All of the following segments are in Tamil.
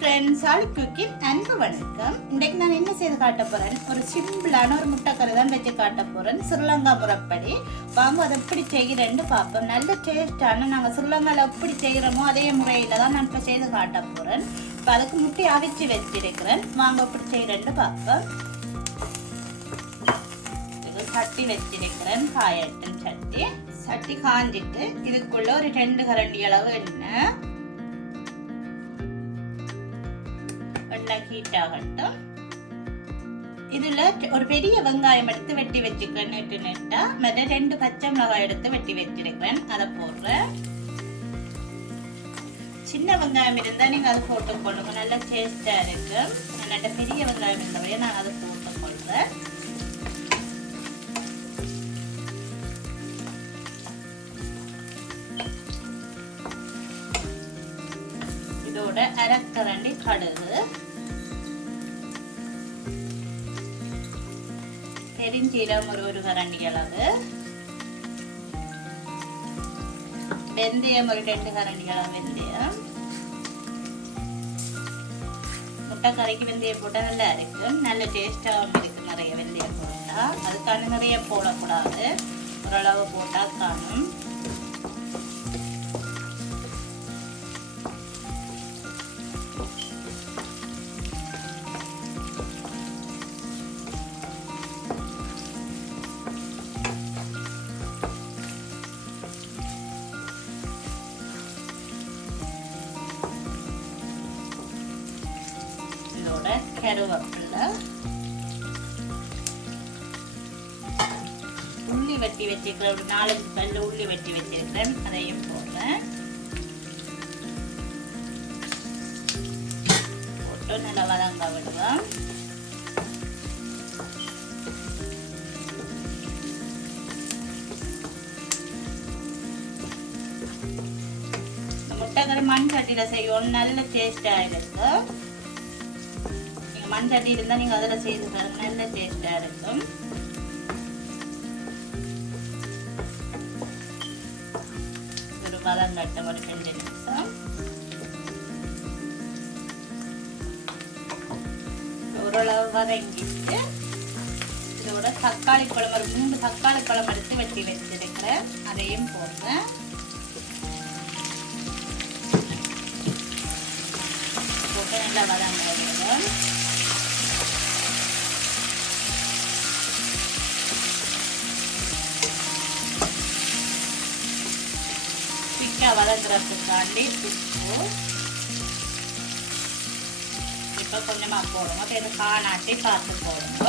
ஃப்ரெண்ட்ஸ் ஆல் குக்கிங் அன்பு வணக்கம். இன்றைக்கு நான் என்ன செய்து காட்ட போகிறேன் ஒரு சிம்பிளான ஒரு முட்டைக்கறி தான் வச்சு காட்ட போகிறேன் ஸ்ரீலங்கா முறைப்படி. வாங்க அதை எப்படி செய்கிறேன்னு பார்ப்போம். நல்ல டேஸ்டான நாங்கள் ஸ்ரீலங்காவில் எப்படி செய்கிறோமோ அதே முறையில் தான் நான் இப்போ செய்து காட்ட போகிறேன் இப்போ அதுக்கு முட்டை அவிச்சு வச்சிருக்கிறேன். வாங்க எப்படி செய்கிறேன்னு பார்ப்போம். சட்டி வச்சிருக்கிறேன். காயட்டும் சட்டி சட்டி காஞ்சிட்டு இதுக்குள்ள ஒரு ரெண்டு கரண்டி அளவு எண்ணெய். ஹீட் ஆகட்டும் இதுல ஒரு பெரிய வெங்காயம் எடுத்து வெட்டி வச்சுக்க நெட்டு நெட்டா மற்ற ரெண்டு பச்சை மிளகாய் எடுத்து வெட்டி வச்சிருக்கேன். அதை போடுறேன். சின்ன வெங்காயம் இருந்தா நீங்க அது போட்டு கொள்ளுங்க நல்ல டேஸ்டா இருக்கு. நல்ல பெரிய வெங்காயம் இருந்தபடியே நான் அதை போட்டு கொள்றேன் இதோட அரைக்கரண்டி கடுகு. பெருஞ்சீரம் ஒரு ஒரு கரண்டி அளவு. வெந்தயம் ஒரு ரெண்டு கரண்டி அளவு வெந்தயம். முட்டை கறிக்கு வெந்தயம் போட்டால் நல்லா இருக்கும். நல்ல டேஸ்டாகவும் இருக்கு நிறைய வெந்தயம் போட்டால் அதுக்கான நிறைய போடக்கூடாது. ஓரளவு போட்டால் காணும். கருவேப்பிலை. உள்ளி வெட்டி வச்சிருக்கிறேன். ஒரு நாலஞ்சு பல்ல உள்ளி வெட்டி வச்சிருக்கிறேன். அதையும் போடுறேன். போட்டு நல்லா வதங்க விடுவேன் முட்டைக்கறி மண் சட்டியில் செய்வோம். நல்ல டேஸ்டாக இருக்கு மண் சட்டி இருந்தால் நீங்கள் அதில் செய்து பாருங்க. நல்ல டேஸ்டாக இருக்கும்? ஒரு பதம் கட்ட ஒரு ரெண்டு நிமிஷம். ஓரளவு வதங்கிட்டு இதோட தக்காளி பழம் ஒரு மூணு தக்காளி பழம் எடுத்து வெட்டி வச்சிருக்கிறேன். அதையும் போடுறேன் போட்டு நல்லா வதங்க வேண்டும் குயிக்காக வதங்குறதுக்காண்டி இப்போ கொஞ்சமாக போடுங்க அப்போ இது காணாட்டி பார்த்து போடுங்க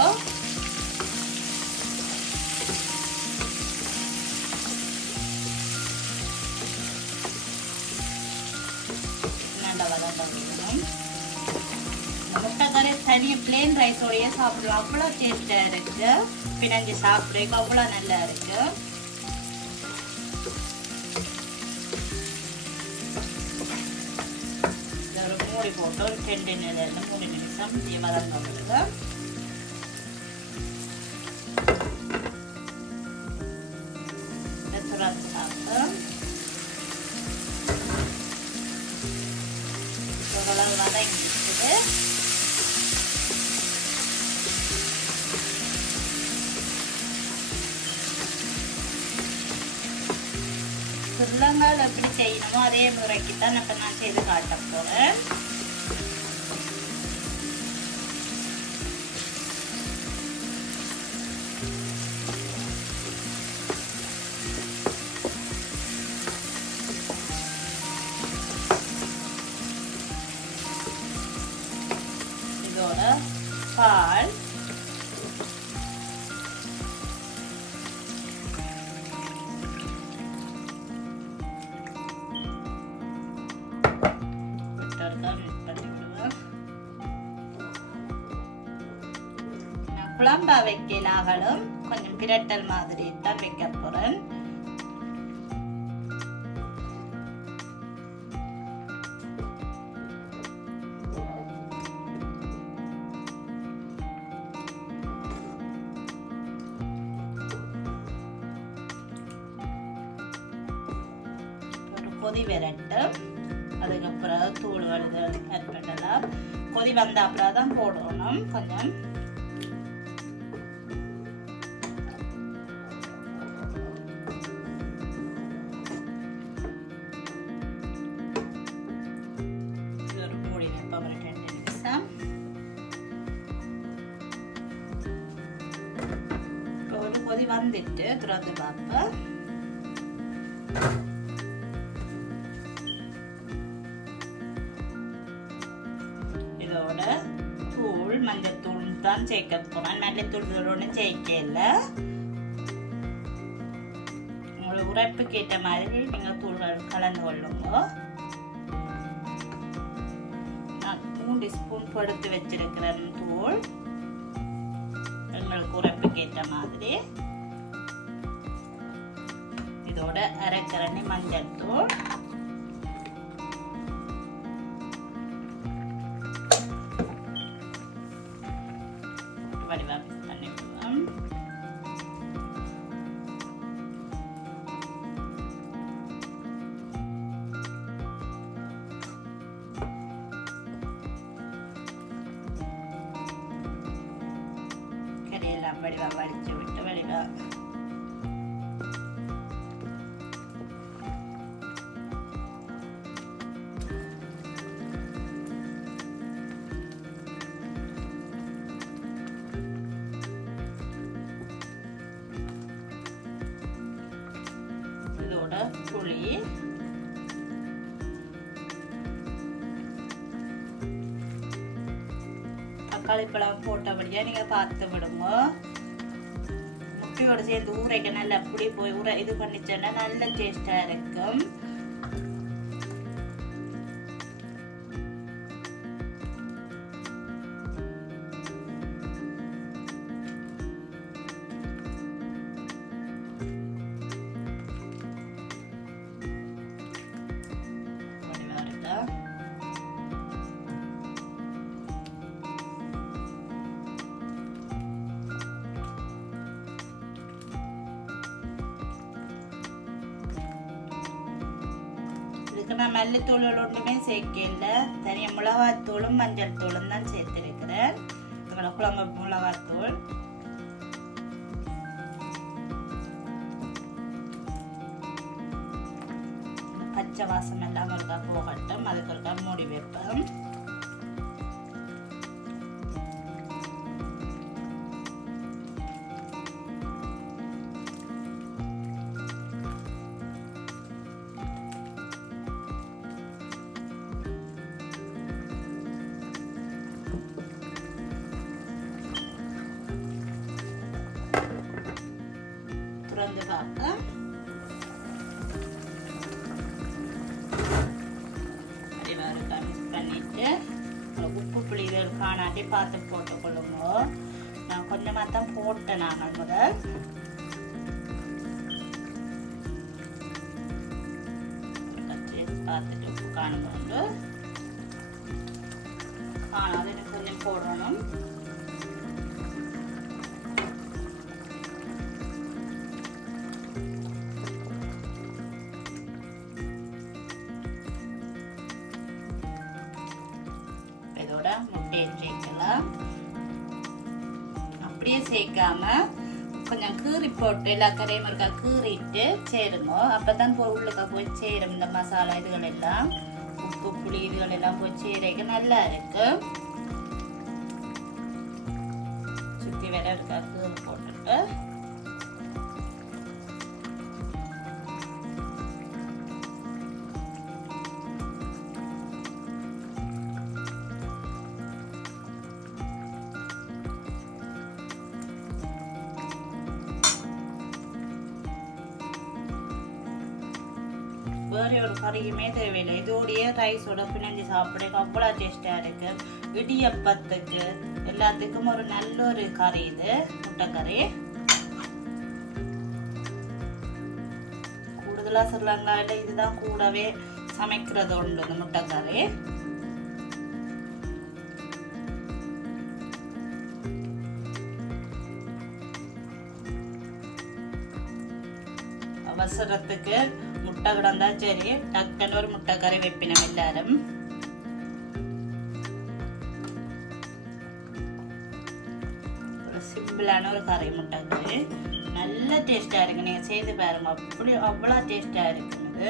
நல்லா வதங்கணும் முட்டைக்கறி தனி பிளேன் ரைஸோடய சாப்பிடலாம். அவ்வளோ டேஸ்டாக இருக்குது பிணைஞ்சு சாப்பிட்றதுக்கு அவ்வளோ நல்லா இருக்குது இதை ஒரு மூடி போட்டு ஒரு ரெண்டு நிமிடம் மூணு நிமிஷம் இப்படியே வதங்க விடுங்க இதை எப்படி செய்யணுமோ அதே முறைக்கு தான் இப்போ நான் செய்து காட்ட போகிறேன் இதோட பால் குழம்பா வைக்கலாகலும் கொஞ்சம் பிரட்டல் மாதிரி தான் வைக்க கொதி விரட்டு அதுக்கப்புறம் தூள் வழுது ஆட் பண்ணலாம். கொதி வந்தாப்புல தான் போடணும். கொஞ்சம். கொதி வந்துட்டு திறந்து பார்ப்பேன் தூள் நல்ல சேர்க்க போறேன் உங்களுக்கு ஒன்றும் கேட்ட மாதிரி நீங்கள் தூள்கள் கலந்து கொள்ளுங்க நான் மூணு ஸ்பூன் படுத்து வச்சிருக்கிறேன் தூள் எங்களுக்கு உரைப்புக்கு கேட்ட மாதிரி இதோட அரைக்கரணி மஞ்சள் தூள் வடிவா வடிச்சு விட்டு வடிவா இதோட புளி தக்காளி பழம் போட்டபடியா நீங்க பார்த்து விடுங்க முட்டையோட சேர்த்து ஊரைக்க நல்லா புளி போய் ஊற இது பண்ணிச்சேன்னா நல்ல டேஸ்டா இருக்கும். நான் மல்லித்தூள் ஒன்றுமே சேர்க்கல தனியாக மிளகாத்தூளும் மஞ்சள் தூளும் தான் சேர்த்துருக்கிறேன். அதோட குழம்பு மிளகாத்தூள். பச்சை வாசம் எல்லாம் ஒருக்கா போகட்டும். அதுக்கு ஒருக்கா மூடி வைப்பேன் திறந்து அதே அப்படியே இருக்கா மிக்ஸ் பண்ணிட்டு? உப்பு புளிகள் காணாட்டி பார்த்து போட்டுக்கொள்ளுங்க. நான் கொஞ்சமாக தான் போட்டேன் நான் முதல். பார்த்துட்டு உப்பு காணும்போது காணாது எனக்கு கொஞ்சம் போடணும். சேர்க்கலாம் அப்படியே சேர்க்காம கொஞ்சம் கீறி போட்டு எல்லா கரையும் இருக்கா கீறிட்டு சேருங்க. அப்பதான் போய் உள்ளுக்கா போய் சேரும் இந்த மசாலா இதுகள் எல்லாம். உப்பு புளி இதுகள் எல்லாம் போய் சேரைக்க நல்லா இருக்கு. சுத்தி வேற இருக்கா கீறி போட்டுட்டு வேற ஒரு கறியுமே தேவையில்லை. இதோடையே ரைஸோட பிணைஞ்சு சாப்பிட அவ்வளோ டேஸ்ட்டாக இருக்குது இடியப்பத்துக்கு எல்லாத்துக்கும் ஒரு நல்ல ஒரு கறி இது. முட்டைக்கறி. கூடுதலாக ஸ்ரீலங்காவில் இதுதான் கூடவே சமைக்கிறது உண்டு இந்த முட்டைக்கறி. அவசரத்துக்கு முட்டை கிடந்தா சரி. டக்குன்னு ஒரு முட்டை கறி வைப்பினோம் எல்லாரும். ஒரு சிம்பிளான ஒரு கறி முட்டை கறி நல்ல டேஸ்டா இருக்கு. நீங்க செய்து பாருங்க. அப்படி அவ்வளோ டேஸ்டா இருக்குது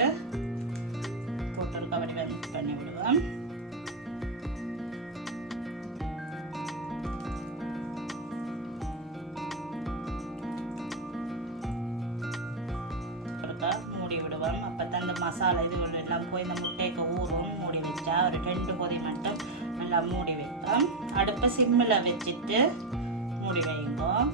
போட்டு ஒரு கபடி பண்ணி விடுவோம். ஒருக்கா மூடி விடுவோம். அப்போ தான் இந்த மசாலா இதுகள் எல்லாம் போய் இந்த முட்டைக்கு ஊறும். மூடி வச்சா ஒரு ரெண்டு கொதி மட்டும் நல்லா மூடி வைப்போம். அடுப்பை சிம்மில் வச்சுட்டு மூடி வைப்போம்.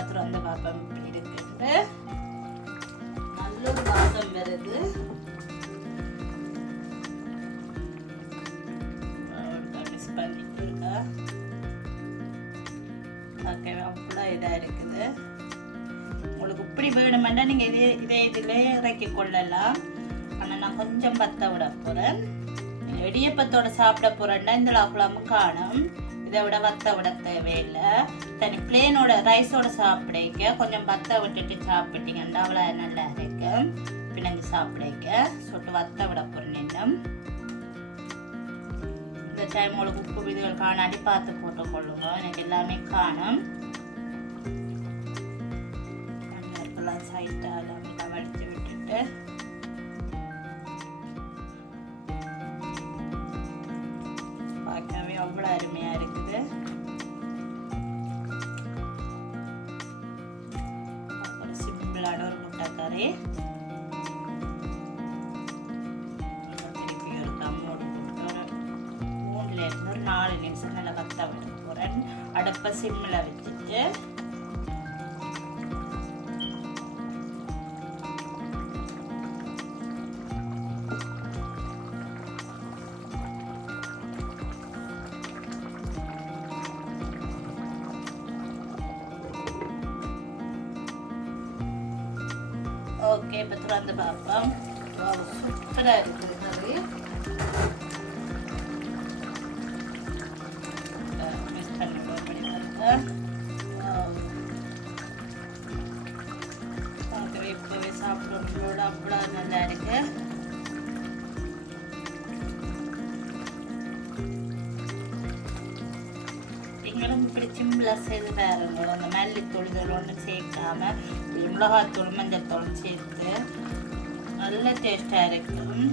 இப்போ வந்து பாப்பம். இப்படி இருக்குது நல்ல ஒரு வாசம் வருது மிஸ் பண்ணிட்டு இருக்கா? பார்க்கவே அவ்வளோ இதாக இருக்குது. உங்களுக்கு இப்படி வேணுமெண்டா நீங்கள் இதே இதே இதில் இறக்கி கொள்ளலாம். ஆனால் நான் கொஞ்சம் பத்த விட போகிறேன் இடியப்பத்தோட சாப்பிட போகிறேன்னா இந்த லாக்குலாம காணும். இதை விட வத்த விட தேவையில்லை. தனி பிளேனோட ரைஸோட சாப்பிடைக்க கொஞ்சம் வத்த விட்டுட்டு சாப்பிட்டீங்கன்னா அவ்வளோ நல்லா இருக்கும் பிணைஞ்சு சாப்பிடைக்க சொட்டு வத்த விட போகிறேன் இந்த டைம் உங்களுக்கு உப்பு விதிகள் காணாடி பார்த்து போட்டு கொள்ளுங்க. எனக்கு எல்லாமே காணும். முட்டைக்கறி திருப்பி ஒரு கம்மோடு மூணுல இருந்து ஒரு நாலு நிமிஷம் நல்லா வத்த விட போகிறேன் அடுப்பை சிம்மில் வச்சுட்டு ஓகே இப்போ திறந்து பார்ப்போம் சூப்பராக இருக்குது சேர்க்காம மஞ்சள் தூள் சேர்த்து நல்ல டேஸ்டாக இருக்கும்.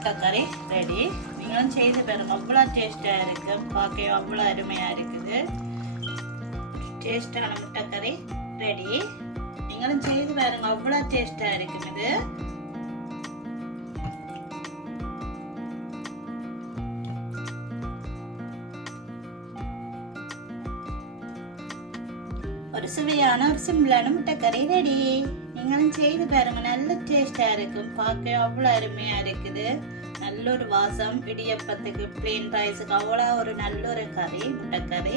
முட்டைக்கறி ரெடி நீங்களும் செய்து பாருங்க. அவ்வளோ டேஸ்டாக இருக்கு. பார்க்க அவ்வளோ அருமையாக இருக்குது. டேஸ்டான முட்டைக்கறி ரெடி நீங்களும் செய்து பாருங்க. அவ்வளோ டேஸ்டாக இருக்குது இது ஒரு சுவையான ஒரு சிம்பிளான முட்டைக்கறி ரெடி நீங்களும் செய்து பாருங்க. நல்ல டேஸ்டா இருக்கும் பார்க்க அவ்வளோ அருமையா இருக்குது. நல்ல ஒரு வாசம் இடியப்பத்துக்கு பிளேன் ரைஸுக்கு அவ்வளோ ஒரு நல்ல ஒரு கறி முட்டைக்கறி.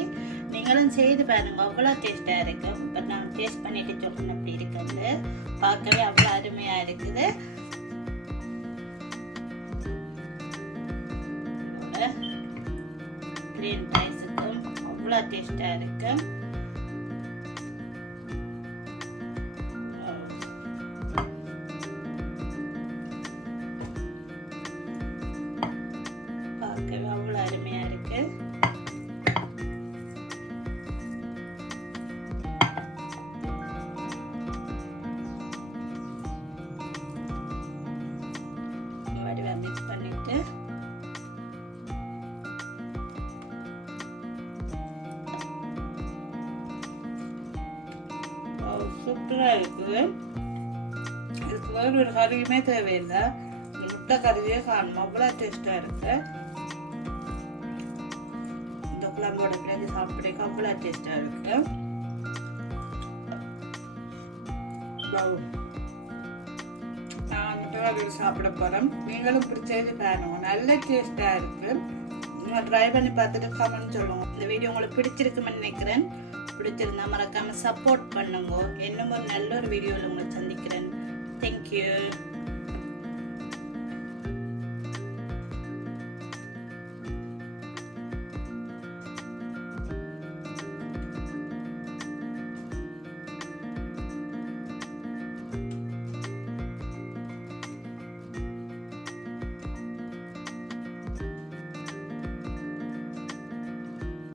நீங்களும் செய்து பாருங்க. அவ்வளோ டேஸ்டா இருக்கும் இப்போ நான் டேஸ்ட் பண்ணிட்டு சொல்றேன் அப்படி இருக்குது பார்க்கவே அவ்வளோ அருமையா இருக்குது. பிளேன் ரைஸுக்கும் அவ்வளோ டேஸ்டா இருக்குது சூப்பராக இருக்குது இதுக்கு வேறு ஒரு கறியுமே தேவையில்லை. இந்த முட்டை கறியே காணும்? அவ்வளோ டேஸ்ட்டாக இருக்குது இந்த குழம்போட பிள்ளைங்க சாப்பிட்றதுக்கு அவ்வளோ டேஸ்ட்டாக இருக்குது நான் முட்டை கறி சாப்பிட போகிறேன் நீங்களும் பிடிச்சது பாருங்க நல்ல டேஸ்ட்டாக இருக்கு. நீங்கள் ட்ரை பண்ணி பார்த்துட்டு கமெண்ட் சொல்லுங்க. இந்த வீடியோ உங்களுக்கு பிடிச்சிருக்குன்னு நினைக்கிறேன். பிடிச்சிருந்தா மறக்காம சப்போர்ட் பண்ணுங்க. இன்னும் ஒரு நல்ல ஒரு வீடியோவில் உங்களை சந்திக்கிறேன். தேங்க்யூ